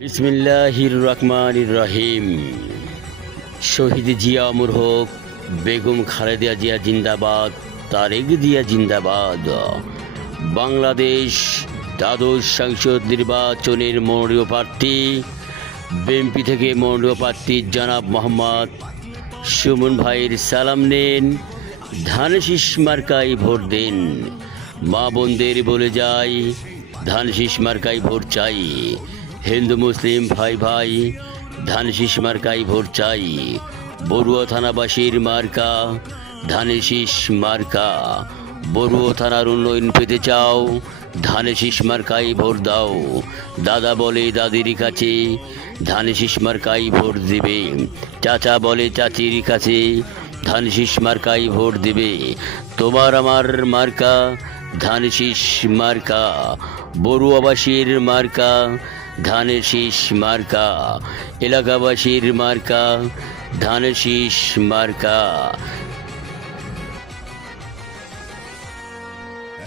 বিসমিল্লাহির রহমানির রহিম। শহীদ জিয়া অমর হোক, বেগম খালেদা জিয়া জিন্দাবাদ, তারেক জিয়া জিন্দাবাদ। বাংলাদেশ দ্বাদশ সংসদ নির্বাচনের মনোনীত প্রার্থী বিএনপি থেকে মনোনীত প্রার্থী জনাব মোহাম্মদ সুমন ভাইয়ের সালাম নেন, ধানশীষ মার্কায় ভোট দিন। মা বোনদের বলে যাই, ধানশীষ মার্কায় ভোট চাই। হিন্দু মুসলিম ভাই ভাই, ধানশীষ মার্কায় ভোট চাই। বড়ুয়া থানাবাসীর মার্কা ধানশীষ মার্কা। বড়ুয়া থানার উন্নয়ন পেতে চাও, ধানশীষ মার্কায় ভোট দাও। দাদা বলে দাদির কাছে, ধানশীষ মার্কায় ভোট দিবে। চাচা বলে চাচির কাছে, ধানশীষ মার্কায় ভোট দিবে। তোমার আমার মার্কা ধানশীষ মার্কা। বড়ুয়াবাসীর মার্কা ধানশীষ মার্কা। এলাকাবাসীর মার্কা ধানশীষ মার্কা।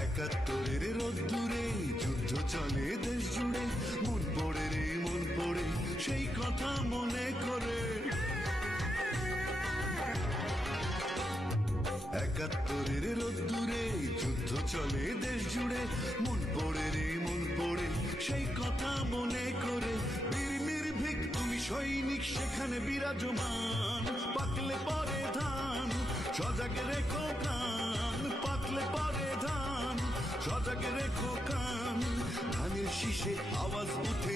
একাত্তরের রোদ্দুরে যুদ্ধ চলে দেশ জুড়ে, মন পড়ে রে মন পড়ে সেই কথা মনে করে। একাত্তরের রোদ্দুরে যুদ্ধ চলে দেশ জুড়ে, মন পড়ে রে মন পড়ে সেই কথা মনে করে। বীর নির্ভীক তুমি সৈনিক সেখানে বিরাজমান, পাকলে পরে ধান সজাগে রেখো কান, পাকলে পরে ধান সজাগে রেখো কান। ধানের শীষে আওয়াজ উঠে